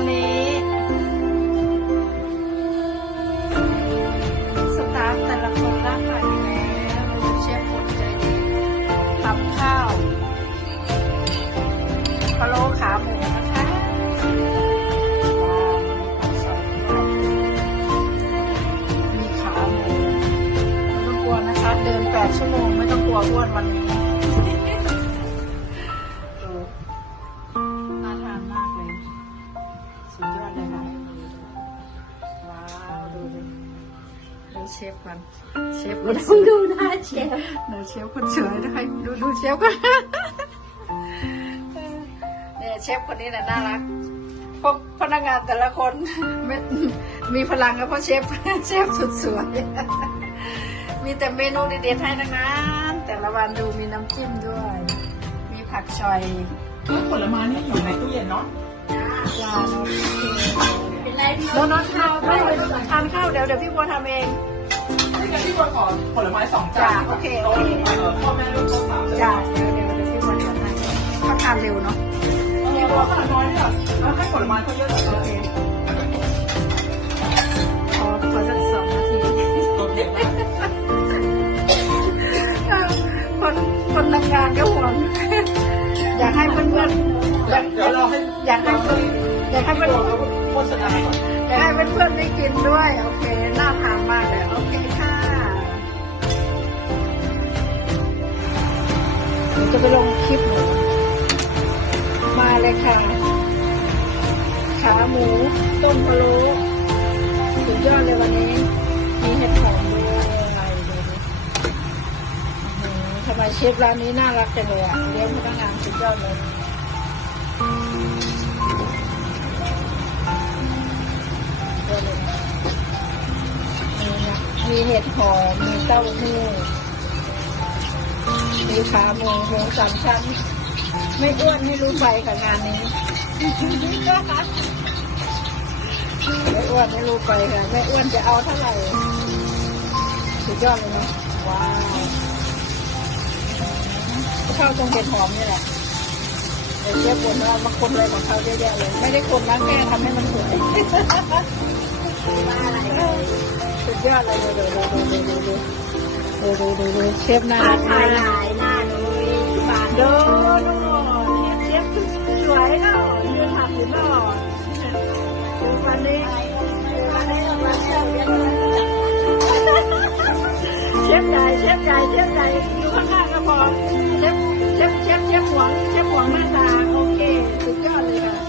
วันนี้ สตาฟแต่ละคนร่างกายแล้วดูเชฟคนใจดีทำข้าวพะโล้ขาหมูนะคะมีผักสดด้วยมีขาหมูไม่ต้องกลัวนะคะ เดินแปดชั่วโมงไม่ต้องกลัวอ้วนวันนี้ ว้าวดูดิดูเชฟก่อนเชฟคนสวยดูหน้าเชฟดูเชฟคนสวยนะคะดูดูเชฟก่อนเนี่ยเชฟคนนี้น่ะน่ารักพวกพนักงานแต่ละคนไม่มีพลังนะเพราะเชฟเชฟสุดสวยมีแต่เมนูเด็ดๆให้ทั้งนั้นแต่ละวันดูมีน้ำจิ้มด้วย มีผักชอยแล้วผลไม้นี่อยู่ในตู้เย็นเนาะ ยาโนตเป็นไรพี่โนตทานข้าวทานข้าวเดี๋ยวเดี๋ยวพี่บัวทำเองนี่กันที่บนขอผลไม้สองจานจ้ะโอเคโอเคเออพ่อแม่ลูกเขาสามจ้าเดี๋ยวเดี๋ยวเดี๋ยวพี่บัวทำให้เขาทานเร็วเนาะพี่บัวขนาดน้อยเนี่ยแล้วให้ผลไม้เขาเยอะเลยโอเคขอขอสักสองนาทีตัวเด็กมากคนคนทำงานก็ห่วงอยากให้เพื่อนๆอยากเดี๋ยวเราให้อยากให้เพื่อนอยาก ให้เพื่อนเขาโฆษณาก่อนอยากให้เพื่อนๆได้กินด้วย โอเค น่าทานมากเลยโอเคค่ะเดี๋ยวจะไปลงคลิปหนูมาเลยค่ะ ขาหมูต้มพะโล้สุดยอดเลยวันนี้ มีเห็ดหอมด้วยอื้อหือทำไมเชฟร้านนี้น่ารักจังเลยอะเลี้ยงพนักงานสุดยอดเลย มีมีเห็ดหอม มีเต้าหู้ มีขาหมูหมูสามชั้น ไม่อ้วนไม่รู้ไปกับงานนี้ไม่อ้วนไม่รู้ไปค่ะไม่อ้วนจะเอาเท่าไหร่สุดยอดเลยนะว้าวข้าวตรงเห็ดหอมนี่แหละ เดี๋ยวเชฟบ่นว่ามาคนอะไรของเขาเยอะแยะเลย ไม่ได้คนนะแค่ทำให้มันสวยสุดยอดเลยดูดูดูดูดูดูดูดูดูเชฟน่ารักมากหลายหน้าเลยปลาดูดูเชฟสวยเนาะยืนหักอยู่เนาะดูวันนี้วันนี้เรามาเชฟเชฟใหญ่เชฟใหญ่เชฟใหญ่อยู่ข้างๆก็พอเชฟเชฟ วงเชฟหวงหน้าตาโอเคสุดยอดเลยค่ะ